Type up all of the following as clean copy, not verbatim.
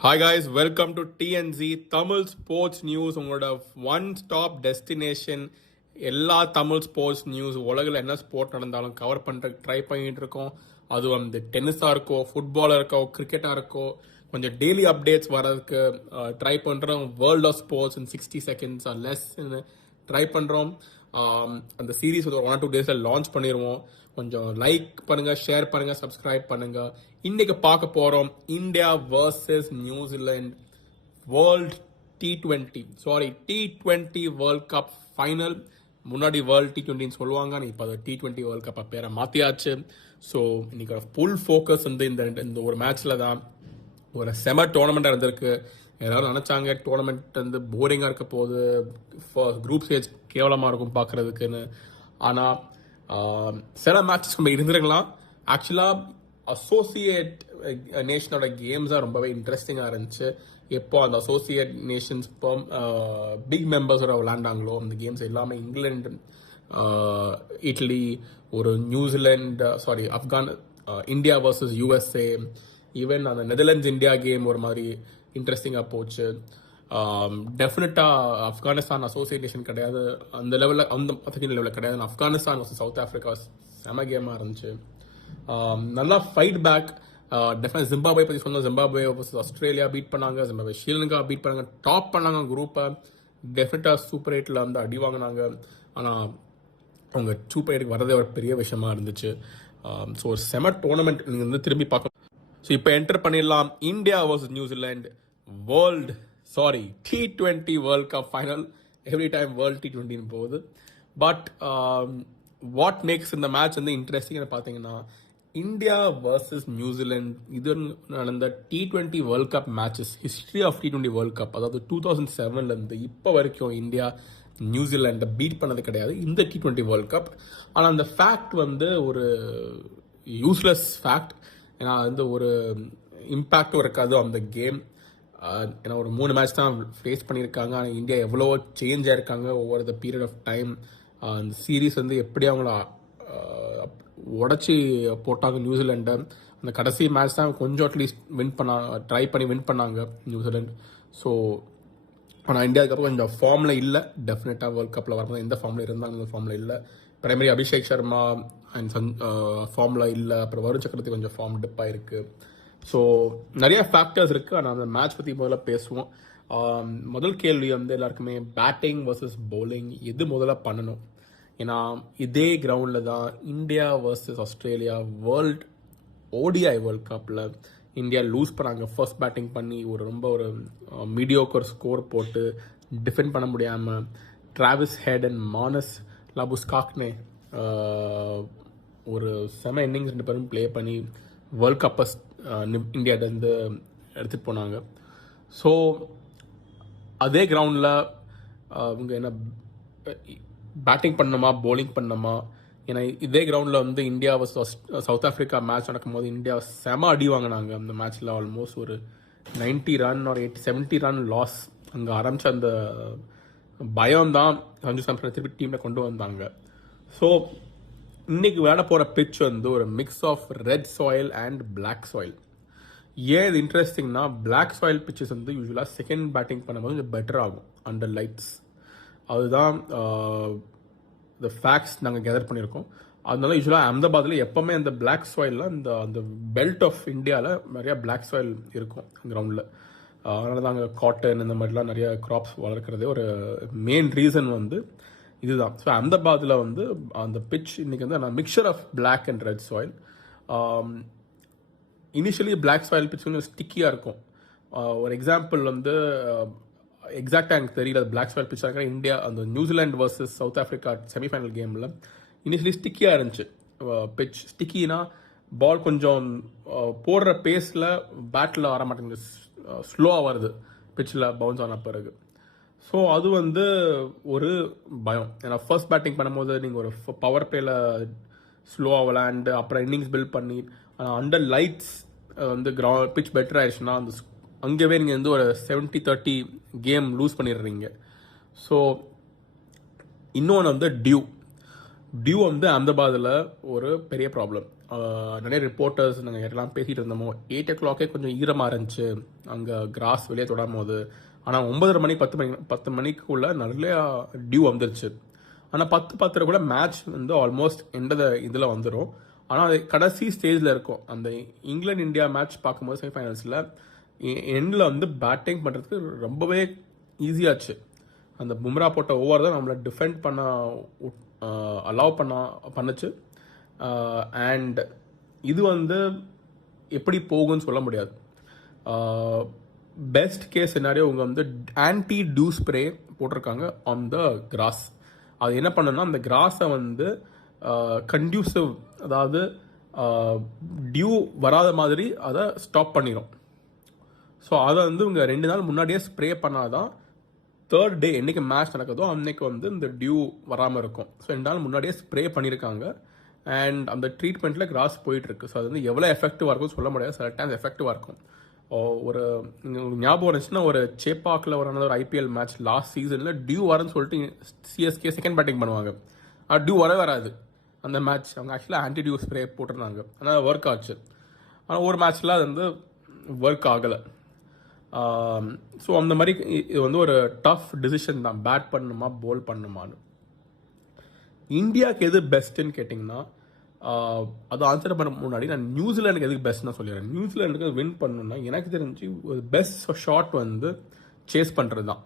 Hi guys, welcome to TNC Tamil sports news. உங்களோட one stop destination. எல்லா Tamil sports news, உலகில் என்ன ஸ்போர்ட் நடந்தாலும் கவர் பண்ணுறதுக்கு ட்ரை பண்ணிட்டு இருக்கோம். அது வந்து டென்னிஸாக இருக்கோ, ஃபுட்பாலாக இருக்கோ, கிரிக்கெட்டாக இருக்கோ, கொஞ்சம் டெய்லி அப்டேட்ஸ் வர்றதுக்கு ட்ரை பண்ணுறோம். World of sports in 60 seconds or less try பண்ணுறோம். அந்த சீரீஸ் ஒரு 1 or 2 டேஸில் லான்ச் பண்ணிடுவோம். கொஞ்சம் லைக் பண்ணுங்க, ஷேர் பண்ணுங்க, சப்ஸ்கிரைப் பண்ணுங்க. இன்னைக்கு பார்க்க போறோம் India versus New Zealand world T20 world cup final. முன்னாடி வேர்ல்ட் T20 சொல்லுவாங்க, இப்போ அது T20 வேர்ல்ட் கப் பேரை மாத்தியாச்சு. ஸோ இன்னைக்கு ஃபுல் ஃபோக்கஸ் வந்து இந்த ஒரு மேட்ச்ல தான். ஒரு செம டோர்னமெண்ட் இருந்திருக்கு. எல்லாரும் நினைச்சாங்க டோர்னமெண்ட் வந்து போரிங்கா இருக்க போகுது, குரூப் ஸ்டேஜ் கேவலமா இருக்கும் பார்க்கறதுக்குன்னு. ஆனா சில மேட்சஸ் நம்ம இருந்திருக்கலாம். ஆக்சுவலா அசோசியேட் நேஷனோட கேம்ஸாக ரொம்பவே இன்ட்ரெஸ்டிங்காக இருந்துச்சு. எப்போ அந்த அசோசியேட் நேஷன்ஸ் பிக் மெம்பர்ஸோட விளையாண்டாங்களோ அந்த கேம்ஸ் எல்லாமே இங்கிலாந்து, இட்லி, ஒரு New Zealand, India versus USA, even அந்த நெதர்லாண்ட்ஸ் இந்தியா கேம் ஒரு மாதிரி இன்ட்ரெஸ்டிங்காக போச்சு. டெஃபினட்டாக ஆப்கானிஸ்தான் அசோசியேஷன் கிடையாது, அந்த லெவலில், அந்த லெவலில் கிடையாது. ஆப்கானிஸ்தான் வர்சஸ் சவுத் ஆஃப்ரிக்கா செம கேமாக இருந்துச்சு. நல்லா ஃபைட் பேக். டெஃபினட் ஜிம்பாப்வே பற்றி சொன்னோம். ஜிம்பாப்வே வர்சஸ் ஆஸ்திரேலியா பீட் பண்ணாங்க, ஜிம்பாப்வே ஸ்ரீலங்கா பீட் பண்ணாங்க, டாப் பண்ணாங்க குரூப்பை. டெஃபினட்டாக சூப்பர் 8 வந்து அடி வாங்கினாங்க. ஆனால் அவங்க சூப்பர் 8 வரதே ஒரு பெரிய விஷயமா இருந்துச்சு. ஸோ ஒரு செம டோர்னமெண்ட் நீங்கள் வந்து திரும்பி பார்க்க. ஸோ இப்போ என்டர் பண்ணிடலாம். India versus New Zealand T20 world cup final. Every time world T20 போகுது. பட் வாட் மேக்ஸ் இந்த மேட்ச் வந்து இன்ட்ரெஸ்டிங்னு பார்த்தீங்கன்னா, இந்தியா வர்சஸ் நியூசிலாந்து இது நடந்த T20 world cup matches, history of T20 world cup, அதாவது 2007 இப்போ வரைக்கும் இந்தியா நியூசிலாண்டை பீட் பண்ணது கிடையாது இந்த T20 வேர்ல்ட் கப். ஆனால் அந்த ஃபேக்ட் வந்து ஒரு யூஸ்லெஸ் ஃபேக்ட். ஏன்னா வந்து ஒரு இம்பேக்டும் இருக்காது அந்த கேம். ஏன்னா ஒரு 3 மேட்ச் தான் ஃபேஸ் பண்ணியிருக்காங்க. ஆனால் இந்தியா எவ்வளோ சேஞ்ச் ஆயிருக்காங்க over the period of time. அந்த சீரீஸ் வந்து எப்படி அவங்கள உடச்சி போட்டாங்க நியூசிலாண்டை. அந்த கடைசி மேட்ச் தான் கொஞ்சம் அட்லீஸ்ட் ட்ரை பண்ணி வின் பண்ணாங்க நியூசிலாந்து. ஸோ ஆனால் இந்தியாவுக்கு அப்புறம் கொஞ்சம் ஃபார்மில் இல்லை. டெஃபினட்டாக வேர்ல்ட் கப்பில் வரும்போது எந்த ஃபார்மில் இருந்தாங்க அந்த ஃபார்மில் இல்லை. பிரைமரி அபிஷேக் சர்மா அண்ட் ஃபார்மில் இல்லை. அப்புறம் வருண் சக்கரவர்த்தி கொஞ்சம் ஃபார்ம் டிப்பாக இருக்குது. ஸோ நிறைய ஃபேக்டர்ஸ் இருக்குது. ஆனால் அந்த மேட்ச் பற்றி முதல்ல பேசுவோம். முதல் கேள்வி வந்து எல்லாருக்குமே பேட்டிங் வர்சஸ் பவுலிங் எது முதல்ல பண்ணணும். ஏன்னா இதே கிரவுண்டில் தான் India versus Australia world ODI world கப்பில் இந்தியா லூஸ் பண்ணாங்க. ஃபர்ஸ்ட் பேட்டிங் பண்ணி ரொம்ப ஒரு மீடியோக்கர் ஸ்கோர் போட்டு டிஃபெண்ட் பண்ண முடியாமல் டிராவிஸ் ஹெட் அண்ட் மானஸ் லாபுஸ்காக்னே ஒரு செம இன்னிங்ஸ் 2 பேரும் ப்ளே பண்ணி வேர்ல்ட் கப்பை இந்தியாவிலேருந்து எடுத்துகிட்டு போனாங்க. ஸோ அதே கிரவுண்டில் அவங்க என்ன பேட்டிங் பண்ணணுமா பவுலிங் பண்ணணுமா? ஏன்னா இதே கிரவுண்டில் வந்து இந்தியா சவுத் ஆஃப்ரிக்கா மேட்ச் நடக்கும்போது இந்தியா செம அடி வாங்கினாங்க. அந்த மேட்ச்சில் ஆல்மோஸ்ட் ஒரு 90 ரன் ஒரு 70 ரன் லாஸ். அங்கே ஆரம்பித்த அந்த பயம் தான் சஞ்சு சாம்சனை திருப்பி டீமில் கொண்டு வந்தாங்க. ஸோ இன்னைக்கு விளையாட போகிற பிட்ச் வந்து ஒரு mix of red soil and black soil. ஏன் இது இன்ட்ரெஸ்டிங்னா, பிளாக் சாயில் பிச்சஸ் வந்து யூஸ்வலாக செகண்ட் பேட்டிங் பண்ணும்போது கொஞ்சம் பெட்டர் ஆகும் அண்டர் லைட்ஸ். அதுதான் இந்த ஃபேக்ட்ஸ் நாங்கள் கேதர் பண்ணியிருக்கோம். அதனால யூஸ்வலாக அஹமதாபாத்தில் எப்போவுமே அந்த பிளாக் சாயிலில் அந்த பெல்ட் ஆஃப் இந்தியாவில் நிறையா பிளாக் சாயில் இருக்கும் கிரவுண்டில். அதனால தான் அங்கே காட்டன் இந்த மாதிரிலாம் நிறைய கிராப்ஸ் வளர்க்குறதே ஒரு மெயின் ரீசன் வந்து இதுதான். ஸோ அஹமதாபாத்தில் வந்து அந்த பிட்ச் இன்னைக்கு வந்து mixture of black and red soil. Initially black soil pitch கொஞ்சம் ஸ்டிக்கியாக இருக்கும். ஒரு எக்ஸாம்பிள் வந்து எக்ஸாக்டாக எனக்கு தெரியல, அது பிளாக் சாயில் பிட்சாக இருக்கிற இந்தியா அந்த New Zealand versus south Africa semi-final கேமில் இனிஷியலி ஸ்டிக்கியாக இருந்துச்சு பிட்ச். ஸ்டிக்கினா பால் கொஞ்சம் போடுற பேஸில் பேட்டில் வர மாட்டேங்குது, ஸ்லோவாக வருது பிட்சில் பவுன்ஸ் ஆன பிறகு. ஸோ அது வந்து ஒரு பயம். ஏன்னா ஃபர்ஸ்ட் பேட்டிங் பண்ணும்போது நீங்கள் ஒரு பவர் பிளேயில் ஸ்லோவாக விளையாண்டு அப்புறம் இன்னிங்ஸ் பில்ட் பண்ணி அண்டர் லைட்ஸ் வந்து பிட்ச் பெட்டர் ஆயிடுச்சுன்னா அந்த அங்கேயே நீங்கள் வந்து ஒரு 70-30 கேம் லூஸ் பண்ணிடுறீங்க. ஸோ இன்னொன்று வந்து டியூ வந்து அஹமதாபாத்தில் ஒரு பெரிய ப்ராப்ளம். நிறைய ரிப்போர்ட்டர்ஸ் நாங்கள் எல்லாம் பேசிகிட்டு இருந்தோமோ 8 o'clock கொஞ்சம் ஈரமாக இருந்துச்சு அங்கே கிராஸ் வெளியே தொடும் போது. ஆனால் 9:30 மணி 10 மணிக்குள்ள நிறையா டியூ வந்துருச்சு. ஆனால் 10-10 கூட மேட்ச் வந்து ஆல்மோஸ்ட் எந்த இதில் வந்துடும். ஆனால் அது கடைசி ஸ்டேஜில் இருக்கும். அந்த இங்கிலாந்து இந்தியா மேட்ச் பார்க்கும்போது செமிஃபைனல்ஸில் எண்டில் வந்து பேட்டிங் பண்ணுறதுக்கு ரொம்பவே ஈஸியாச்சு. அந்த பும்ரா போட்ட ஓவர் தான் நம்மளை டிஃபெண்ட் பண்ண அலோவ் பண்ணுச்சு. அண்ட் இது வந்து எப்படி போகும்னு சொல்ல முடியாது. பெஸ்ட் கேஸ் சினாரியோ அவங்க வந்து ஆன்டி டியூ ஸ்ப்ரே போட்டிருக்காங்க ஆன் த கிராஸ். அது என்ன பண்ணுன்னா அந்த கிராஸை வந்து கன்டியூசிவ், அதாவது டியூ வராத மாதிரி அதை ஸ்டாப் பண்ணிடும். ஸோ அதை வந்து இவங்க 2 நாள் முன்னாடியே ஸ்ப்ரே பண்ணாதான் தேர்ட் டே என்னைக்கு மேட்ச் நடக்குதோ அன்னைக்கு வந்து இந்த டியூ வராமல் இருக்கும். ஸோ 2 நாள் முன்னாடியே ஸ்ப்ரே பண்ணியிருக்காங்க. அண்ட் அந்த ட்ரீட்மெண்ட்டில் கிராஸ் போயிட்டுருக்கு. ஸோ அது வந்து எவ்வளோ எஃபெக்டிவாக இருக்கும்னு சொல்ல முடியாது. சில டைம்ஸ் எஃபெக்டிவாக இருக்கும். ஒரு ஞாபகம் இருந்துச்சுன்னா ஒரு சேப்பாக்கில் ஒரு ஐபிஎல் மேட்ச் லாஸ்ட் சீசனில் டியூ வரன்னு சொல்லிட்டு சிஎஸ்கே செகண்ட் பேட்டிங் பண்ணுவாங்க. டியூ வராது அந்த மேட்ச். அவங்க ஆக்சுவலாக ஆன்டி டியூ ஸ்ப்ரே போட்டிருந்தாங்க. ஆனால் ஒர்க் ஆச்சு. ஆனால் ஒரு மேட்ச்சில் அது வந்து ஒர்க் ஆகலை. ஸோ அந்த மாதிரி இது வந்து ஒரு டஃப் டிசிஷன் தான், பேட் பண்ணணுமா போல் பண்ணணுமான்னு. இந்தியாவுக்கு எது பெஸ்ட்டுன்னு கேட்டிங்கன்னா அது ஆன்சர் பண்ண முன்னாடி நான் நியூசிலாண்டுக்கு எதுக்கு பெஸ்ட் நான் சொல்லிடுறேன். நியூசிலாண்டுக்கு வின் பண்ணணும்னா எனக்கு தெரிஞ்சு ஒரு பெஸ்ட் ஷாட் வந்து சேஸ் பண்ணுறது தான்.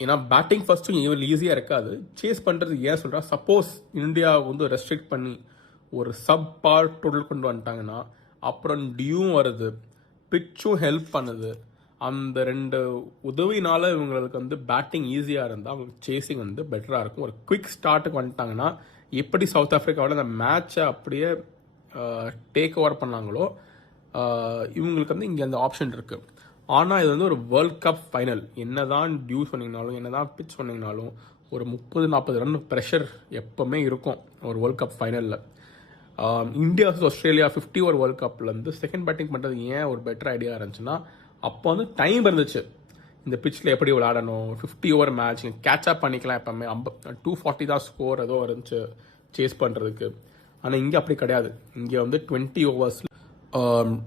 ஏன்னா பேட்டிங் ஃபர்ஸ்ட்டும் இவ்வளோ ஈஸியாக இருக்காது. சேஸ் பண்ணுறது ஏன் சொல்கிறேன், சப்போஸ் இந்தியா வந்து ரெஸ்ட்ரிக்ட் பண்ணி ஒரு சப் பார் டோட்டல் கொண்டு வந்துட்டாங்கன்னா அப்புறம் டியூவும் வருது, பிச்சும் ஹெல்ப் பண்ணுது. அந்த 2 உதவினால இவங்களுக்கு வந்து பேட்டிங் ஈஸியாக இருந்தால் அவங்களுக்கு சேசிங் வந்து பெட்டராக இருக்கும். ஒரு குவிக் ஸ்டார்ட்டுக்கு வந்துட்டாங்கன்னா எப்படி சவுத் ஆஃப்ரிக்காவோட அந்த மேட்சை அப்படியே டேக் ஓவர் பண்ணாங்களோ இவங்களுக்கு வந்து இங்கே அந்த ஆப்ஷன் இருக்குது. ஆனால் இது வந்து ஒரு வேர்ல்ட் கப் ஃபைனல். என்ன தான் டியூ சொன்னீங்கனாலும் என்ன தான் பிச் சொன்னீங்கனாலும் ஒரு 30-40 ரன் ப்ரெஷர் எப்போவுமே இருக்கும் ஒரு வேர்ல்ட் கப் ஃபைனலில். இந்தியா ஆஸ்திரேலியா 50 ஓவர் வேர்ல்ட் கப்பில் வந்து செகண்ட் பேட்டிங் பண்ணுறது ஏன் ஒரு பெட்டர் ஐடியா இருந்துச்சுன்னா அப்போ வந்து டைம் இருந்துச்சு. இந்த பிச்சில் எப்படி விளையாடணும், 50 ஓவர் மேட்ச் கேட்சப் பண்ணிக்கலாம். எப்போவுமே 240 தான் ஸ்கோர் ஏதோ இருந்துச்சு சேஸ் பண்ணுறதுக்கு. ஆனால் இங்கே அப்படி கிடையாது. இங்கே வந்து 20 ஓவர்ஸில்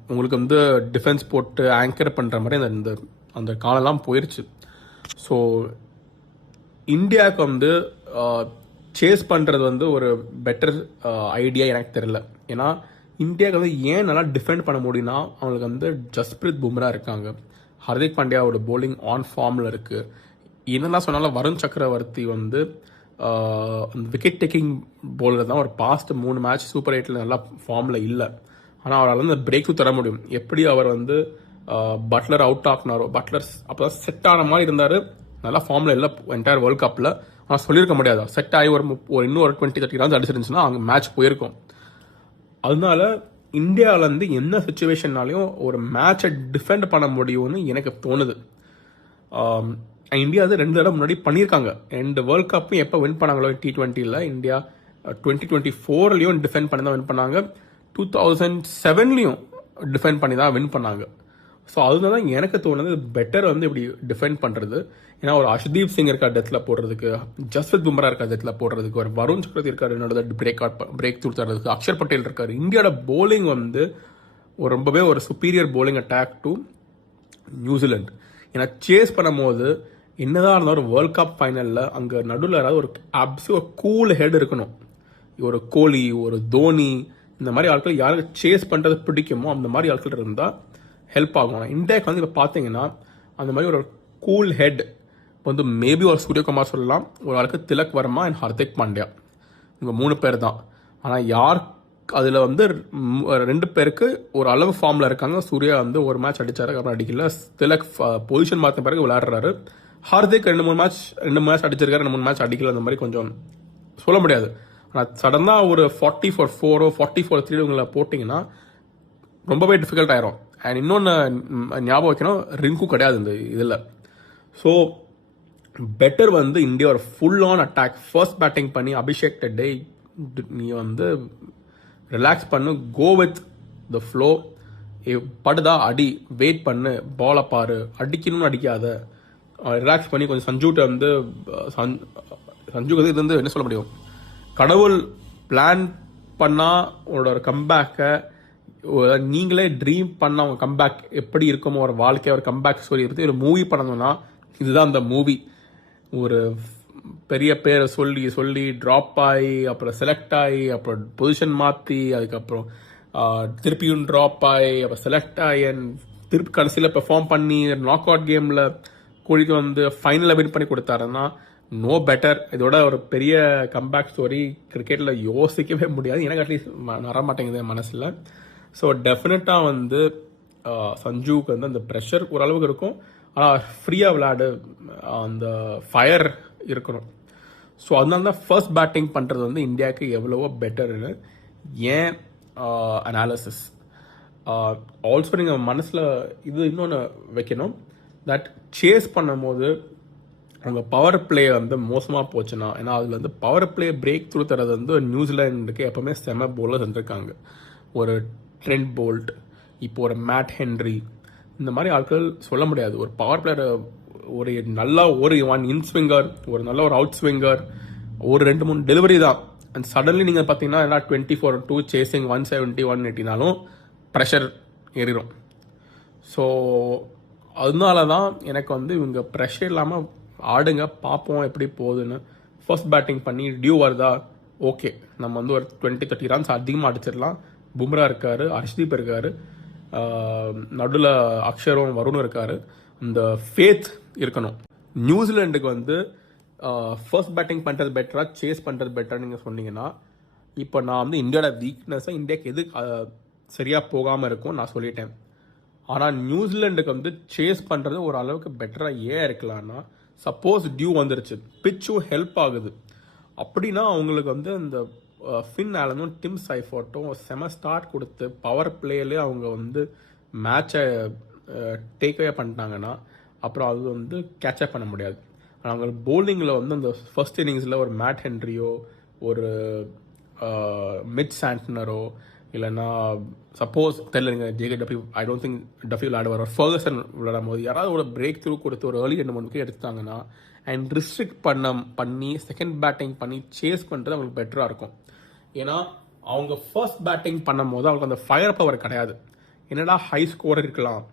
உங்களுக்கு வந்து டிஃபென்ஸ் போட்டு ஆங்கர் பண்ணுற மாதிரி அந்த அந்த காலெல்லாம் போயிடுச்சு. ஸோ இந்தியாவுக்கு வந்து சேஸ் பண்ணுறது வந்து ஒரு பெட்டர் ஐடியா எனக்கு தெரியல. ஏன்னா இந்தியாவுக்கு வந்து ஏன் நல்லா டிஃபெண்ட் பண்ண முடியும்னா அவங்களுக்கு வந்து ஜஸ்பிரீத் பும்ரா இருக்காங்க, ஹர்திக் பாண்டியாவோட போலிங் ஆன் ஃபார்மில் இருக்குது. என்னெல்லாம் சொன்னாலும் வருண் சக்கரவர்த்தி வந்து விக்கெட் டேக்கிங் போலர் தான். ஒரு பாஸ்ட் 3 மேட்ச் சூப்பர் 8 நல்லா ஃபார்மில் இல்லை. ஆனால் அவரால் வந்து பிரேக் த்ரூ தர முடியும். எப்படி அவர் வந்து பட்லர் அவுட் ஆக்குனாரோ, பட்லர் அப்போ தான் செட் ஆன மாதிரி இருந்தார், நல்லா ஃபார்மில் இல்லை என்டையர் வேர்ல்ட் கப்பில். ஆனால் சொல்லியிருக்க முடியாது செட் ஆகி ஒரு இன்னும் ஒரு 20-30 ரன்ஸ் அடிச்சிருந்துச்சுன்னா அங்கே மேட்ச் போயிருக்கும். அதனால இந்தியாவிலேருந்து என்ன சுச்சுவேஷன்னாலையும் ஒரு மேட்சை டிஃபெண்ட் பண்ண முடியும்னு எனக்கு தோணுது. இந்தியா அது 2 தடவை முன்னாடி பண்ணியிருக்காங்க. 2 வேர்ல்ட் கப்பும் எப்போ வின் பண்ணாங்களோ T20யில் இந்தியா 2024லையும் டிஃபெண்ட் பண்ணி தான் வின் பண்ணாங்க, 2007லையும் டிஃபெண்ட் பண்ணி தான் வின் பண்ணாங்க. ஸோ அதுதான் தான் எனக்கு தோணுது பெட்டர் வந்து இப்படி டிஃபெண்ட் பண்ணுறது. ஏன்னா ஒரு அர்ஷ்தீப் சிங் இருக்கா டெத்தில் போடுறதுக்கு, ஜஸ்பிரீத் பும்ரா இருக்கா டெத்தில் போடுறதுக்கு, ஒரு வருண் சக்கரவர்த்தி இருக்காரு என்னோட பிரேக் த்ரூ தரதுக்கு, அக்ஷர் பட்டேல் இருக்காரு. இந்தியாவோட போலிங் வந்து ரொம்பவே ஒரு superior polling attack to New Zealand. ஏன்னா சேஸ் பண்ணும் போது என்னதான் இருந்தாலும் ஒரு வேர்ல்ட் கப் ஃபைனலில் அங்கே நடுவில் ஏதாவது ஒரு கூல் ஹெட் இருக்கணும். ஒரு கோலி, ஒரு தோனி, இந்த மாதிரி ஆட்கள் யாருக்கு சேஸ் பண்ணுறது பிடிக்குமோ அந்த மாதிரி ஆட்கள் இருந்தால் ஹெல்ப் ஆகும். இந்தியாவுக்கு வந்து இப்போ பார்த்தீங்கன்னா அந்த மாதிரி ஒரு கூல் ஹெட் வந்து மேபி ஒரு சூரியகுமார் சொல்லலாம், ஒரு ஆளுக்கு திலக் வர்மா அண்ட் ஹர்திக் பாண்டியா, இவங்க 3 பேர் தான். ஆனால் யார் அதில் வந்து 2 பேருக்கு ஒரு அளவு ஃபார்மில் இருக்காங்க. சூர்யா வந்து ஒரு மேட்ச் அடித்தாரு, அப்புறம் அடிக்கல. திலக் பொசிஷன் மாற்ற பிறகு விளையாடுறாரு. ஹார்திக் 2-3 மேட்ச் அடிச்சிருக்காரு, 2-3 மேட்ச் அடிக்கல. அந்த மாதிரி கொஞ்சம் சொல்ல முடியாது. ஆனால் சடனாக ஒரு 40-4 40-3 இவங்களை போட்டிங்கன்னா ரொம்பவே டிஃபிகல்ட் ஆயிரும். அண்ட் இன்னொன்று ஞாபகம் வைக்கணும், ரிங்கு கிடையாது இந்த இதில். ஸோ பெட்டர் வந்து இந்தியா ஒரு full on attack first batting பண்ணி அபிஷேக் டே நீ வந்து ரிலாக்ஸ் பண்ணு, கோ வித் த ஃப்ளோ, படுதா அடி, வெயிட் பண்ணு, பாலை பாரு, அடிக்கணும்னு அடிக்காத, ரிலாக்ஸ் பண்ணி கொஞ்சம் சஞ்சுகிட்ட வந்து சஞ்சுக்கு இது வந்து என்ன சொல்ல முடியும், கடவுள் பிளான் பண்ணால் உங்களோட ஒரு கம்பேக்கை நீங்களே ட்ரீம் பண்ண அவங்க கம்பேக் எப்படி இருக்குமோ ஒரு வாழ்க்கை ஒரு கம்பேக் ஸ்டோரி எடுத்து ஒரு மூவி பண்ணணும்னா இதுதான் அந்த மூவி. ஒரு பெரிய பேரை சொல்லி சொல்லி ட்ராப் ஆகி அப்புறம் செலக்ட் ஆகி அப்புறம் பொசிஷன் மாற்றி அதுக்கப்புறம் திருப்பியும் ட்ராப் ஆகி அப்புறம் செலக்ட் ஆகி திருப்பி கடைசியில் பெர்ஃபார்ம் பண்ணி நாக் அவுட் கேமில் கூட்டிட்டு வந்து ஃபைனலில் வின் பண்ணி கொடுத்தாருன்னா நோ பெட்டர். இதோட ஒரு பெரிய கம்பேக் ஸ்டோரி கிரிக்கெட்டில் யோசிக்கவே முடியாது. எனக்கு அட்லீஸ்ட் வர மாட்டேங்குது என் மனசில். ஸோ டெஃபினட்டாக வந்து சஞ்சுவுக்கு வந்து அந்த ப்ரெஷர் ஓரளவுக்கு இருக்கும், ஆனால் ஃப்ரீயாக விளையாடு அந்த ஃபயர் இருக்கணும். ஸோ அதனால தான் ஃபர்ஸ்ட் பேட்டிங் பண்ணுறது வந்து இந்தியாவுக்கு எவ்வளவோ பெட்டர்னு ஏன் அனாலிசிஸ். ஆல்சோ நீங்கள் மனசில் இது இன்னொன்று வைக்கணும், தட் சேஸ் பண்ணும் போது அவங்க பவர் பிளே வந்து மோசமாக போச்சுன்னா, ஏன்னா அதில் வந்து பவர் பிளே பிரேக் த்ரூ தரது வந்து நியூசிலாண்டுக்கு எப்போவுமே செம போலர் செஞ்சுருக்காங்க. ஒரு ட்ரெண்ட் போல்ட், இப்போ ஒரு மேட் ஹென்ரி, இந்த மாதிரி ஆட்கள் சொல்ல முடியாது. ஒரு பவர் பிளேயர் ஒரு நல்லா ஒரு ஒன் இன் ஸ்விங்கர், ஒரு நல்ல ஒரு அவுட் ஸ்விங்கர், ஒரு 2-3 டெலிவரி தான், அண்ட் சடன்லி நீங்கள் பார்த்தீங்கன்னா எல்லாம் 24-2 சேசிங் 170 180நாலும் ப்ரெஷர் ஏறிடும். ஸோ அதனால தான் எனக்கு வந்து இவங்க ப்ரெஷர் இல்லாமல் ஆடுங்க, பார்ப்போம் எப்படி போகுதுன்னு. ஃபர்ஸ்ட் பேட்டிங் பண்ணி டியூ வருதா, ஓகே நம்ம வந்து ஒரு 20-30 ரன்ஸ் அதிகமாக அடிச்சிடலாம். பும்ரா இருக்காரு, ஹர்ஷ்தீப் இருக்காரு, நடுவில் அக்ஷரும் வருணும் இருக்காரு. இந்த ஃபேத் இருக்கணும். நியூசிலாண்டுக்கு வந்து ஃபர்ஸ்ட் பேட்டிங் பண்ணுறது பெட்டரா சேஸ் பண்ணுறது பெட்டரா நீங்கள் சொன்னீங்கன்னா, இப்போ நான் வந்து இந்தியாவோட வீக்னஸை இந்தியாவுக்கு எது சரியாக போகாமல் இருக்கும் நான் சொல்லிட்டேன். ஆனால் நியூசிலாண்டுக்கு வந்து சேஸ் பண்ணுறது ஒரு அளவுக்கு பெட்டராக ஏன் இருக்கலாம்னா, சப்போஸ் டியூ வந்துருச்சு, பிச்சும் ஹெல்ப் ஆகுது அப்படின்னா அவங்களுக்கு வந்து இந்த ஃபின் ஆலனும் டிம் சைஃபோர்ட்டும் செம ஸ்டார்ட் கொடுத்து பவர் பிளேலேயே அவங்க வந்து மேட்சை டேக்அவே பண்ணிட்டாங்கன்னா அப்புறம் அது வந்து கேட்சப் பண்ண முடியாது. ஆனால் அவங்க போலிங்கில் வந்து அந்த ஃபர்ஸ்ட் இன்னிங்ஸில் ஒரு மேட் ஹென்ரியோ ஒரு மிட் சாண்ட்னரோ இல்லைன்னா சப்போஸ் தெரியலங்க JK I don't think Duffy விளையாடுவார், ஒரு ஃபர்கசன் விளையாடும் போது யாராவது ஒரு பிரேக் த்ரூ கொடுத்து ஒரு ஏர்லி 2-3 விக்கெட் எடுத்தாங்கன்னா அண்ட் ரிஸ்ட்ரிக்ட் பண்ணி செகண்ட் பேட்டிங் பண்ணி சேஸ் பண்ணுறது அவங்களுக்கு பெட்டராக இருக்கும். ஏன்னா அவங்க ஃபர்ஸ்ட் பேட்டிங் பண்ணும் போது அவங்களுக்கு அந்த ஃபயர் பவர் கிடையாது. என்னடா ஹை ஸ்கோர் இருக்கலாம்,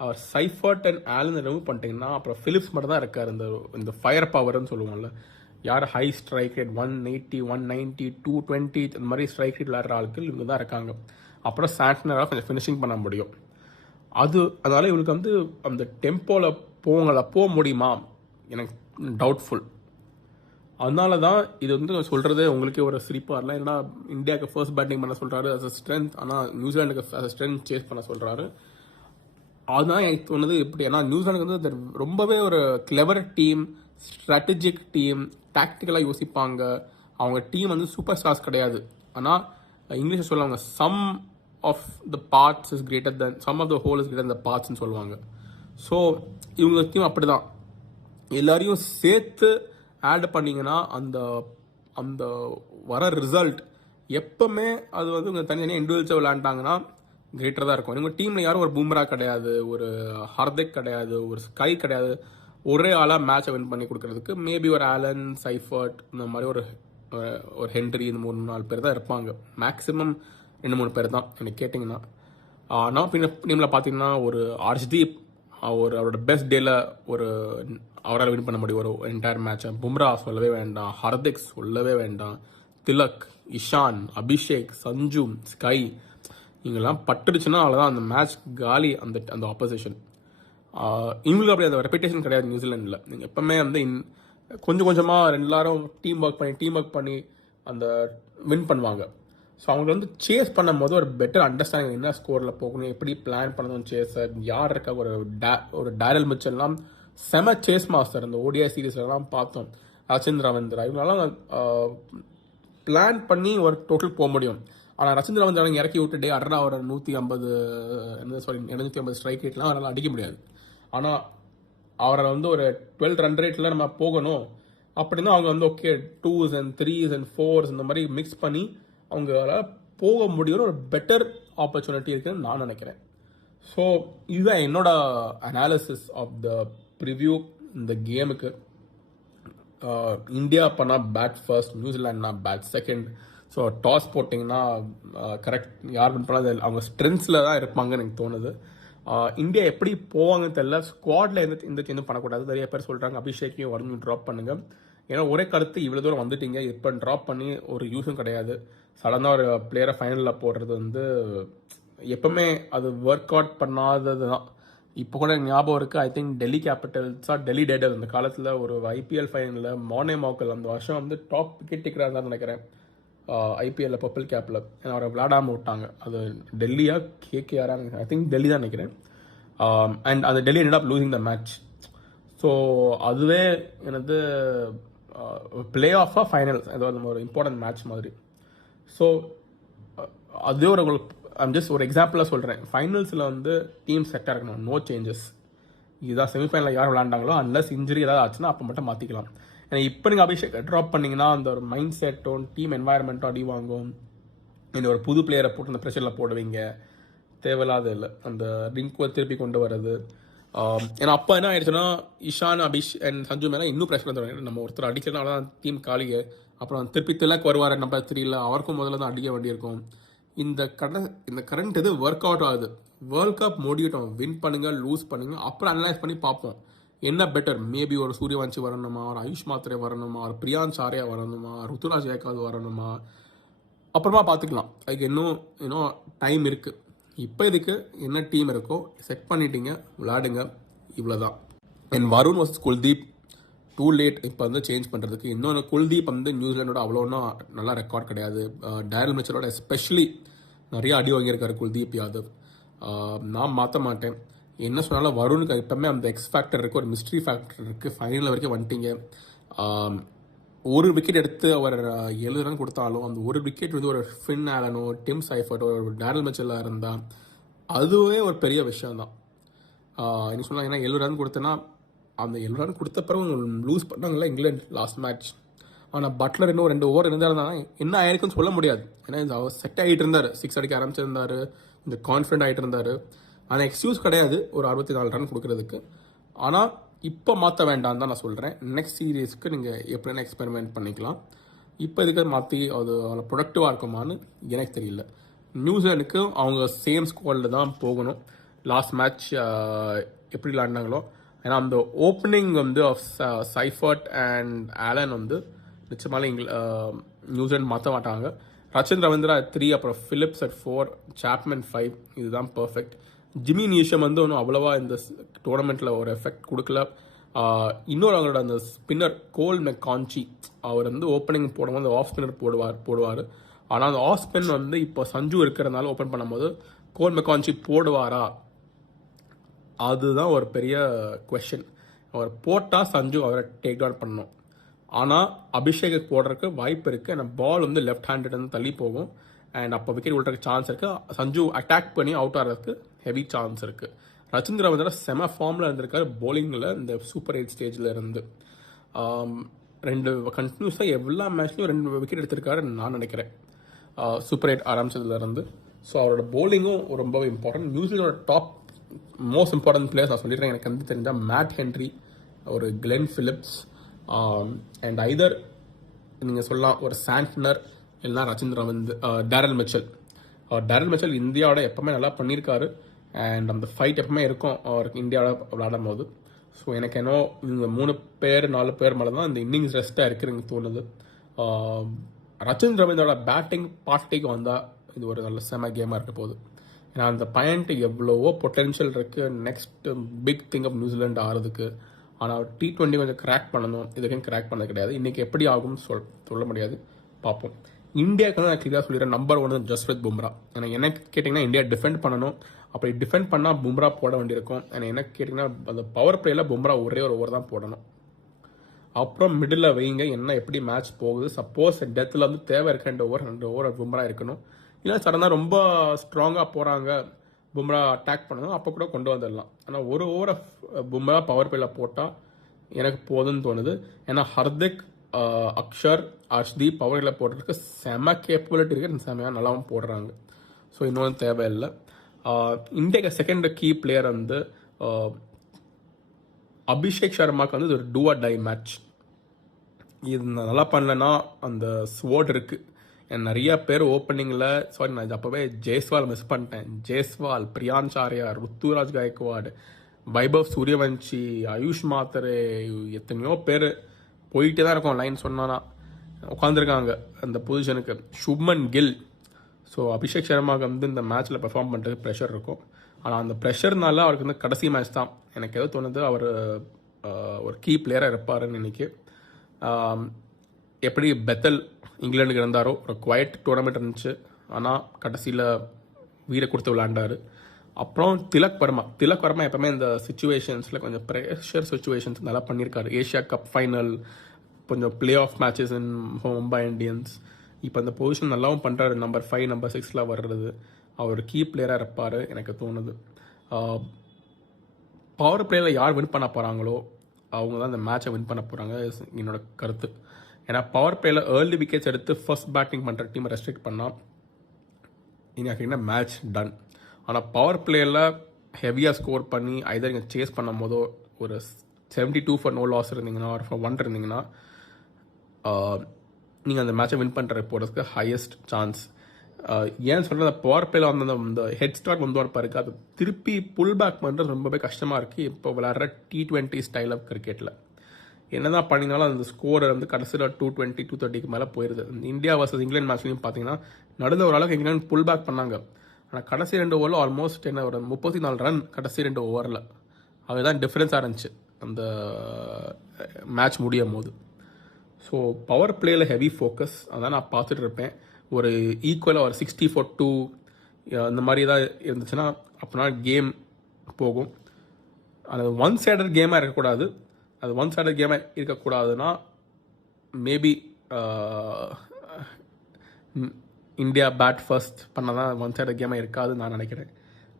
அவர் சைஃபர்ட் அண்ட் ஆலன் ரிமூவ் பண்ணிட்டீங்கன்னா அப்புறம் ஃபிலிப்ஸ் மட்டும் தான் இருக்கார் இந்த ஃபயர் பவர்னு சொல்லுவோம்ல. யார் ஹை ஸ்ட்ரைக் ரேட் 180 190 220 இந்த மாதிரி ஸ்ட்ரைக் ரேட் விளையாடுற ஆட்கள் இவங்க தான் இருக்காங்க. அப்புறம் சாண்ட்னராக கொஞ்சம் ஃபினிஷிங் பண்ண முடியும். அதனால இவங்களுக்கு வந்து அந்த டெம்போவில் போக முடியுமா எனக்கு டவுட்ஃபுல். அதனால தான் இது வந்து சொல்கிறது உங்களுக்கே ஒரு சிரிப்பாக இருக்கலாம். ஏன்னா இந்தியாவுக்கு ஃபர்ஸ்ட் பேட்டிங் பண்ண சொல்கிறாரு அஸ் அ ஸ்ட்ரென்த், ஆனால் நியூசிலாண்டுக்கு அஸ் அ ஸ்ட்ரென்த் சேஸ் பண்ண சொல்கிறாரு. அதுதான் எனக்கு தோணுது இப்படி. ஏன்னா நியூசிலாண்டுக்கு வந்து ரொம்பவே ஒரு கிளவர் டீம், ஸ்ட்ராட்டஜிக் டீம், டாக்டிக்கலாக யோசிப்பாங்க. அவங்க டீம் வந்து சூப்பர் ஸ்டார்ஸ் கிடையாது. ஆனால் இங்கிலீஷில் சொல்லுவாங்க sum of the parts is greater than sum of the whole is greater than the பார்ட்ஸ்ன்னு சொல்லுவாங்க. ஸோ இவங்க டீம் அப்படி தான். எல்லாரையும் சேர்த்து ஆட் பண்ணிங்கன்னா அந்த அந்த வர ரிசல்ட் எப்பவுமே அது வந்து இவங்க தனித்தனியாக இண்டிவிஜுவலாக விளையாண்டாங்கன்னா கிரேட்டராக தான் இருக்கும். இவங்க டீமில் யாரும் ஒரு பூம்ரா கிடையாது, ஒரு ஹர்திக் கிடையாது, ஒரு ஸ்கை கிடையாது. ஒரே ஆளாக மேட்சை வின் பண்ணி கொடுக்கறதுக்கு மேபி ஒரு ஆலன் சைஃபர்ட் இந்த மாதிரி ஒரு ஹென்ரி இந்த 3-4 பேர் தான் இருப்பாங்க. மேக்ஸிமம் 2-3 பேர் தான் எனக்கு கேட்டிங்கன்னா. ஆனால் டீமில் பார்த்தீங்கன்னா ஒரு ஹர்ஷ்தீப் அவரோட பெஸ்ட் டேல அவரால் வின் பண்ண முடியும் ஒரு என்டையர் மேட்சை. பும்ரா சொல்லவே வேண்டாம், ஹர்திக் சொல்லவே வேண்டாம், திலக், இஷான், அபிஷேக், சஞ்சு, ஸ்கை இவங்கெல்லாம் பட்டுடுச்சுன்னா அவ்வளோதான், அந்த மேட்ச் காலி. அந்த ஆப்போசிஷன் இவங்களுக்கு அப்படி அந்த ரெப்புடேஷன் கிடையாது நியூசிலாண்டில். நீங்கள் எப்பவுமே வந்து கொஞ்சம் கொஞ்சமாக எல்லாரும் டீம் ஒர்க் பண்ணி அந்த வின் பண்ணுவாங்க. ஸோ அவங்க வந்து சேஸ் பண்ணும் போது ஒரு பெட்டர் அண்டர்ஸ்டாண்டிங் என்ன ஸ்கோரில் போகணும், எப்படி பிளான் பண்ணணும் சேஸை, யார் இருக்கா. ஒரு டேரல் மிச்சல்லாம் செம சேஸ் மாஸ்டர். அந்த ஓடிஐ சீரீஸ்லாம் பார்த்தோம். ரச்சின் ரவீந்திரா இவங்களாம் பிளான் பண்ணி ஒரு டோட்டல் போக முடியும். ஆனால் ரச்சின் ரவீந்திரா இறக்கி விட்டுட்டே அட்ரா ஒரு 250 ஸ்ட்ரைக் ரேட்லாம் அவரால் அடிக்க முடியாது. ஆனால் அவரை வந்து ஒரு 12 ரன் ரேட்டில் நம்ம போகணும் அப்படின்னா அவங்க வந்து okay 2s and 3s and 4s இந்த மாதிரி மிக்ஸ் பண்ணி அவங்களால போக முடியும்னு ஒரு பெட்டர் ஆப்பர்ச்சுனிட்டி இருக்குன்னு நான் நினைக்கிறேன். ஸோ இதுதான் என்னோட அனாலிசிஸ் ஆஃப் த ப்ரிவ்யூ இந்த கேமுக்கு. இந்தியா பண்ணால் பேட் ஃபர்ஸ்ட், நியூசிலாண்ட்னா பேட் செகண்ட். ஸோ டாஸ் போட்டிங்கன்னா கரெக்ட் யார் வின் பண்ணால் அவங்க ஸ்ட்ரென்த்ஸில் தான் இருப்பாங்கன்னு எனக்கு தோணுது. இந்தியா எப்படி போவாங்கன்னு தெரியல. ஸ்குவாடில் எந்த சேஞ்சும் பண்ணக்கூடாது. நிறைய பேர் சொல்கிறாங்க அபிஷேக்கையும் வருணும் ட்ராப் பண்ணுங்க. ஏன்னா ஒரே கருத்து, இவ்வளோ தூரம் வந்துட்டீங்க, இப்போ ட்ராப் பண்ணி ஒரு யூஸும் கிடையாது. சடனாக ஒரு பிளேயரை ஃபைனலில் போடுறது வந்து எப்பவுமே அது ஒர்க் அவுட் பண்ணாதது தான். இப்போ கூட ஞாபகம் இருக்குது, ஐ திங்க் டெல்லி கேபிட்டல்ஸா டெல்லி டேடர் அந்த காலத்தில் ஒரு ஐபிஎல் ஃபைனலில் மார்னே மார்க்கல் அந்த வருஷம் வந்து டாப் விக்கெட் டேக்கராக தான் நினைக்கிறேன் ஐபிஎல்ல பர்பிள் கேப்பில். அவரை விளையாடாமல் விட்டாங்க. அது டெல்லியா கேகேஆரா, ஐ திங்க் டெல்லி தான் நினைக்கிறேன். அண்ட் அந்த Delhi end up losing the match. So அதுவே எனது பிளே ஆஃபாக ஃபைனல்ஸ் ஏதாவது ஒரு இம்பார்ட்டன்ட் மேட்ச் மாதிரி. ஸோ அதே ஒரு ஐம் ஜஸ்ட் ஒரு எக்ஸாம்பிளாக சொல்கிறேன். ஃபைனல்ஸில் வந்து டீம் செட்டாக இருக்கணும், நோ சேஞ்சஸ். இதுதான் செமிஃபைனலில் யார் விளாண்டாங்களோ அன்லஸ் இன்ஜுரி ஏதாவது ஆச்சுன்னா அப்போ மட்டும் மாற்றிக்கலாம். ஏன்னா இப்போ நீங்கள் அபிஷேக் ட்ராப் பண்ணிங்கன்னா அந்த ஒரு மைண்ட் செட்டும் டீம் என்வாயர்மெண்ட்டும் அடி வாங்கும். இந்த ஒரு புது பிளேயரை போட்டு அந்த ப்ரெஷரில் போடுவீங்க, தேவையில்லாத இல்லை. அந்த ரிங்க்குவை திருப்பி கொண்டு வர்றது. ஏன்னா அப்போ என்ன ஆயிடுச்சுன்னா இஷான் அபிஷ் அண்ட் சஞ்சு மேலே இன்னும் ப்ரெஷர் வந்துடுவாங்க. நம்ம ஒருத்தர் அடிக்கிறதுனால தான் டீம் காலிக, அப்புறம் திருப்பி திலக் வருவார் நம்பர் 3ல, அவருக்கும் முதல்ல தான் அடிக்க வேண்டியிருக்கும். இந்த கரண்ட் இது ஒர்க் அவுட் ஆகுது. வேர்ல்ட் கப் முடியட்டும், வின் பண்ணுங்க லூஸ் பண்ணுங்க, அப்புறம் அனலைஸ் பண்ணி பார்ப்போம் என்ன பெட்டர். மேபி ஒரு சூரியவன்ஷி வரணுமா, ஒரு ஆயுஷ் மாத்திரை வரணுமா, ஒரு பிரியான்ஸ் ஆர்யா வரணுமா, ருத்துராஜ் ஜெயகாந்த் வரணுமா, அப்புறமா பார்த்துக்கலாம். அதுக்கு இன்னும் டைம் இருக்குது. இப்போ இதுக்கு என்ன டீம் இருக்கோ செட் பண்ணிட்டீங்க, விளையாடுங்க, இவ்வளோதான். And Varun versus Kuldeep too late இப்போ வந்து சேஞ்ச் பண்ணுறதுக்கு. இன்னொன்று, குல்தீப் வந்து நியூசிலாண்டோட அவ்வளோ ஒன்றும் நல்லா ரெக்கார்ட் கிடையாது. டேரல் மிச்சலோட எஸ்பெஷலி நிறைய அடி வாங்கியிருக்காரு குல்தீப் யாதவ். நான் மாற்ற மாட்டேன். என்ன சொன்னாலும் வருணுக்கு எப்பவுமே அந்த எக்ஸ் ஃபேக்டர் இருக்குது, ஒரு மிஸ்ட்ரி ஃபேக்டர் இருக்குது. ஃபைனல் வரைக்கும் வந்துட்டீங்க. ஒரு விக்கெட் எடுத்து அவர் 7 ரன் கொடுத்தாலும் அந்த ஒரு விக்கெட் வந்து ஒரு ஃபின் ஆலனோ, டிம் சைஃபர்டோ, ஒரு டேரல் மிச்சலாக இருந்தால் அதுவே ஒரு பெரிய விஷயம் தான். என்ன சொன்னால், ஏன்னா 7 ரன் கொடுத்தேன்னா அந்த 7 ரன் கொடுத்த பிறகு லூஸ் பண்ணாங்களா இங்கிலாந்து லாஸ்ட் மேட்ச். ஆனால் பட்லர் இன்னும் 2 ஓவர் இருந்தாருன்னா என்ன ஆயிருக்குன்னு சொல்ல முடியாது. ஏன்னா இது அவர் செட் ஆகிட்டு இருந்தார், 6 அடிக்க ஆரம்பிச்சிருந்தாரு, இந்த கான்ஃபிடென்ட் ஆகிட்டு இருந்தார். ஆனால் எக்ஸ்கியூஸ் கிடையாது ஒரு 64 ரன் கொடுக்கறதுக்கு. ஆனால் இப்போ மாற்ற வேண்டாம் தான் நான் சொல்கிறேன். நெக்ஸ்ட் சீரீஸ்க்கு நீங்கள் எப்படின்னா எக்ஸ்பெரிமெண்ட் பண்ணிக்கலாம். இப்போ இதுக்கு மாற்றி அது அவ்வளோ ப்ரொடக்டிவாக இருக்குமான்னு எனக்கு தெரியல. நியூசிலாண்டுக்கு அவங்க சேம் ஸ்குவாடில் தான் போகணும். லாஸ்ட் மேட்ச் எப்படி விளாண்டாங்களோ, ஏன்னா அந்த ஓப்பனிங் வந்து ஆஃப் சைஃபர்ட் அண்ட் ஆலன் வந்து நிச்சயமாக நியூசிலாண்ட் மாற்ற மாட்டாங்க. ரச்சின் ரவீந்திரா 3, அப்புறம் ஃபிலிப்ஸ் at 4, சாப்மன் 5, இதுதான் பர்ஃபெக்ட். ஜிமி நீஷம் வந்து ஒன்றும் அவ்வளோவா இந்த டோர்னமெண்ட்டில் ஒரு எஃபெக்ட் கொடுக்கல. இன்னொரு அவங்களோட அந்த ஸ்பின்னர் கோல் மெக்கான்ச்சி, அவர் வந்து ஓப்பனிங் போடும்போது ஆஃப் ஸ்பின்னர் போடுவார். ஆனால் அந்த ஆஃப் ஸ்பின் வந்து இப்போ சஞ்சு இருக்கிறதுனால ஓப்பன் பண்ணும்போது கோல் மெக்கான்ச்சி போடுவாரா, அதுதான் ஒரு பெரிய கொஷின். அவர் போட்டால் சஞ்சு அவரை டேக் டவுன் பண்ணணும். ஆனால் அபிஷேக் போடுறதுக்கு வாய்ப்பு இருக்குது. ஏன்னா பால் வந்து லெஃப்ட் ஹேண்டட் வந்து தள்ளி போகும். அண்ட் அப்போ விக்கெட் விழுறதுக்கு சான்ஸ் இருக்குது. சஞ்சு அட்டாக் பண்ணி அவுட் ஆகிறதுக்கு ஹெவி சான்ஸ் இருக்குது. ரச்சின் ரவீந்திரா செம ஃபார்மில் இருந்திருக்காரு போலிங்கில். இந்த சூப்பர் 8 ஸ்டேஜில் இருந்து 2 கண்டினியூஸாக எல்லா மேட்ச்லையும் 2 விக்கெட் எடுத்திருக்காரு நான் நினைக்கிறேன், சூப்பர் 8 ஆரம்பிச்சதுலேருந்து. ஸோ அவரோட போலிங்கும் ரொம்ப இம்பார்ட்டன்ட். நியூசிலாண்டோட டாப் மோஸ்ட் இம்பார்ட்டன்ட் பிளேயர்ஸ் நான் சொல்லிடுறேன். எனக்கு வந்து தெரிஞ்சால் மேட் ஹென்ரி, ஒரு கிளென் ஃபிலிப்ஸ், அண்ட் ஐதர் நீங்கள் சொல்லலாம் ஒரு சாண்ட்னர், இல்லைனா ரச்சின் ரவீந்திர, டேரல் மிச்சல் இந்தியாவோட எப்பவுமே நல்லா பண்ணியிருக்காரு. அண்ட் அந்த ஃபைட் எப்பவுமே இருக்கும் அவருக்கு இந்தியாவோட விளையாடும் போது. ஸோ எனக்கு என்ன இந்த 3 பேர் 4 பேர் மேலே தான் இந்த இன்னிங்ஸ் ரெஸ்ட்டாக இருக்குதுன்னு தோணுது. ரச்சின் ரவீந்திரோட பேட்டிங் பார்ட்டிக்கு வந்தால் இது ஒரு நல்ல செம கேமாக இருக்க போகுது. ஏன்னா அந்த பையன்ட்டு எவ்வளவோ பொட்டென்ஷியல் இருக்குது next big thing of New Zealand ஆகிறதுக்கு. ஆனால் T20 கொஞ்சம் கிராக் பண்ணணும், இதுக்கும் கிராக் பண்ணது கிடையாது. இன்றைக்கி எப்படி ஆகும்னு சொல்ல முடியாது, பார்ப்போம். இந்தியாவுக்கு நான் கிளியராக சொல்லிடுறேன், நம்பர் 1 ஜஸ்பிரீத் பும்ரா. எனக்கு என்ன கேட்டிங்கன்னா இந்தியா டிஃபெண்ட் பண்ணணும். அப்படி டிஃபெண்ட் பண்ணால் பும்ரா போட வேண்டியிருக்கும். என்ன கேட்டிங்கன்னா அந்த பவர் பிளேயில் பும்ரா ஒரே ஒரு ஓவர் தான் போடணும். அப்புறம் மிடில் வைங்க, என்ன எப்படி மேட்ச் போகுது. சப்போஸ் டெத்தில் வந்து தேவை இருக்க 2 ஓவர் பும்ரா இருக்கணும். இல்லை சடனாக ரொம்ப ஸ்ட்ராங்காக போகிறாங்க, பும்ரா அட்டாக் பண்ணணும், அப்போ கூட கொண்டு வந்துடலாம். ஆனால் ஒரு ஓவரை பும்ரா பவர் பிளேயில் போட்டால் எனக்கு போதுன்னு தோணுது. ஏன்னா ஹர்திக், அக்ஷர், அர்ஷ்தீப் பவரில் போடுறதுக்கு செம கேப்பபிலிட்டி இருக்குது, செமையாக நல்லாவும் போடுறாங்க. ஸோ இன்னொன்று தேவையில்லை. இந்தியாவுக்கு செகண்ட் கீ பிளேயர் வந்து அபிஷேக் சர்மாவுக்கு வந்து இது ஒரு டூ ஆர் டை மேட்ச். இது நல்லா பண்ணலன்னா அந்த ஸ்வாட் இருக்குது. நிறைய பேர் ஓப்பனிங்கில் சாரி நான் அப்போவே ஜெய்ஸ்வால் மிஸ் பண்ணிட்டேன். ஜெய்ஸ்வால், பிரியான்சாரியா, ருத்துராஜ் காயக்வாட், வைபவ் சூரியவன்ஷி, ஆயுஷ் மாத்தரே, எத்தனையோ பேர் போயிட்டே தான் இருக்கும். லைன் சொன்னானா உட்காந்துருக்காங்க அந்த பொசிஷனுக்கு. சுப்மன் கில். ஸோ அபிஷேக் சர்மாவுக்கு வந்து இந்த மேட்ச்சில் பெர்ஃபார்ம் பண்ணுறது ப்ரெஷர் இருக்கும். ஆனால் அந்த ப்ரெஷர்னால அவருக்கு வந்து கடைசி மேட்ச் தான் எனக்கு எதோ தோணுது அவர் ஒரு கீ பிளேயராக இருப்பாருன்னு இன்னைக்கு. எப்படி பெத்தல் இங்கிலாந்துக்கு இருந்தாரோ ஒரு குவைட் டூர்னமெண்ட் இருந்துச்சு, ஆனால் கடைசியில் வீரை கொடுத்து விளையாண்டார். அப்புறம் திலக் வர்மா எப்பவுமே இந்த சுச்சுவேஷன்ஸில் கொஞ்சம் ப்ரெஷர் சுச்சுவேஷன்ஸ் நல்லா பண்ணியிருக்காரு. ஏஷியா கப் ஃபைனல், கொஞ்சம் play off matches in Mumbai Indians. இப்போ அந்த பொசிஷன் நல்லாவும் பண்ணுறாரு. நம்பர் 5 நம்பர் 6 வர்றது அவர் கீ பிளேயராக இருப்பார் எனக்கு தோணுது. பவர் பிளேயில் யார் வின் பண்ண போகிறாங்களோ அவங்க தான் இந்த மேட்சை வின் பண்ண போகிறாங்க என்னோட கருத்து. ஏன்னா பவர் பிளேயில் ஏர்லி விக்கெட்ஸ் எடுத்து ஃபர்ஸ்ட் பேட்டிங் பண்ணுற டீமை ரெஸ்ட்ரிக்ட் பண்ணால் இன்னைக்கு மேட்ச் டன். ஆனால் பவர் பிளேயில் ஹெவியாக ஸ்கோர் பண்ணி ஐதர் இங்கே சேஸ் பண்ணும் போதோ ஒரு 72 ஃபார் நோ லாஸ் இருந்தீங்கன்னா ஒரு ஃபார் 1 இருந்தீங்கன்னா நீங்கள் அந்த மேட்சை வின் பண்ணுற போகிறதுக்கு ஹையஸ்ட் சான்ஸ். ஏன்னு சொல்கிற பவர் பிளேயில் வந்து அந்த ஹெட் ஸ்டார்ட் வந்து இருப்பாருக்கு, அது திருப்பி புல் பேக் பண்ணுறது ரொம்பவே கஷ்டமாக இருக்குது இப்போ விளையாடுற T20 ஸ்டைல் ஆஃப் கிரிக்கெட்டில். என்னதான் பண்ணினாலும் அந்த ஸ்கோர் வந்து கடைசியில் 220 230 மேலே போயிடுது. இந்தியா வர்சஸ் இங்கிலாந்து மேட்ச்லையும் பார்த்தீங்கன்னா நடுவில் ஓரளவுக்கு இங்கிலாந்து புல் பேக் பண்ணாங்க. ஆனால் கடைசி 2 ஓவரில் ஆல்மோஸ்ட் என்ன ஒரு 34 ரன் கடைசி 2 ஓவரில். அதுதான் டிஃப்ரென்ஸாக இருந்துச்சு அந்த மேட்ச் முடியும் போது. ஸோ பவர் பிளேயில் ஹெவி ஃபோக்கஸ் அதான் நான் பார்த்துட்டு இருப்பேன். ஒரு ஈக்குவலாக ஒரு 60-2 இந்த மாதிரி தான் இருந்துச்சுன்னா அப்படின்னா கேம் போகும். அது ஒன் சைடட் கேமாக இருக்கக்கூடாது. அது ஒன் சைடட் கேமாக இருக்கக்கூடாதுன்னா மேபி இந்தியா பேட் ஃபர்ஸ்ட் பண்ணால் தான் ஒன் சைடட் கேமாக இருக்காதுன்னு நான் நினைக்கிறேன்.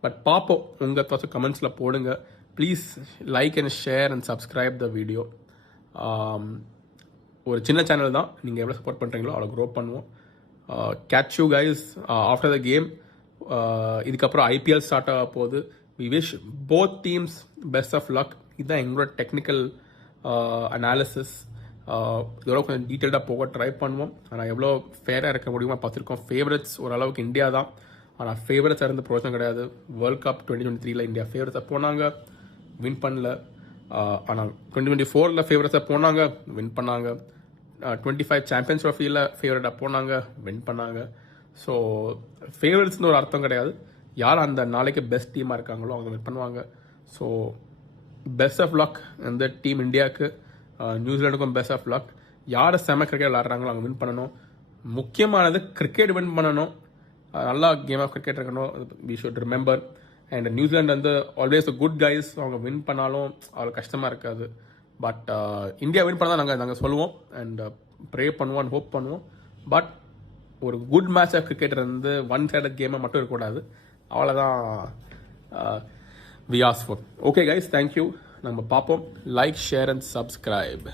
பட் பார்ப்போம். உங்கள் தாட்ஸ் கமெண்ட்ஸில் போடுங்க. Please like and share and subscribe the video. ஒரு சின்ன சேனல் தான், நீங்கள் எவ்வளோ சப்போர்ட் பண்ணுறீங்களோ அவ்வளோ க்ரோ பண்ணுவோம். catch you guys after the game. இதுக்கப்புறம் IPL ஸ்டார்ட் ஆக போகுது. We wish both teams best of luck. இதுதான் எங்களோட டெக்னிக்கல் அனாலிசிஸ். இதோட கொஞ்சம் டீட்டெயில்டாக போக ட்ரை பண்ணுவோம். ஆனால் எவ்வளோ ஃபேராக இருக்க முடியுமா பார்த்துருக்கோம். ஃபேவரட்ஸ் ஓரளவுக்கு இந்தியா தான், ஆனால் ஃபேவரட்ஸாக இருந்த ப்ரோஜனம் கிடையாது. வேர்ல்ட் கப் 2023 இந்தியா ஃபேவரட்ஸாக போனாங்க, வின் பண்ணல. ஆனால் 2024 ஃபேவரட்ஸாக போனாங்க, வின் பண்ணாங்க. 25 சாம்பியன்ஸ் ட்ராஃபியில் ஃபேவரட்டாக போனாங்க, வின் பண்ணாங்க. ஸோ ஃபேவரட்ஸ்னு ஒரு அர்த்தம் கிடையாது. யார் அந்த நாளைக்கு பெஸ்ட் டீமாக இருக்காங்களோ அவங்க வின் பண்ணுவாங்க. ஸோ பெஸ்ட் ஆஃப் லக் இந்த டீம் இந்தியாவுக்கு. நியூசிலாண்டுக்கும் பெஸ்ட் ஆஃப் லக். யார் செம கிரிக்கெட் விளாட்றாங்களோ அவங்க வின் பண்ணணும். முக்கியமானது கிரிக்கெட் வின் பண்ணணும். நல்லா கேம் ஆஃப் கிரிக்கெட் இருக்கணும். We should remember. அண்ட் நியூசிலாந்து வந்து ஆல்வேஸ் குட் கைஸ். அவங்க வின் பண்ணாலும் அவ்வளோ கஷ்டமாக இருக்காது. பட் இந்தியா வின் பண்ண தான் நாங்கள் சொல்லுவோம் அண்ட் ப்ரே பண்ணுவோம், ஹோப் பண்ணுவோம். பட் ஒரு குட் மேட்ச் ஆஃப் கிரிக்கெட் வந்து ஒன் சைடட் கேமை மட்டும் இருக்கக்கூடாது. அவ்வளோதான் we ask for. Okay guys, thank you. நம்ம பார்ப்போம். Like, share and subscribe.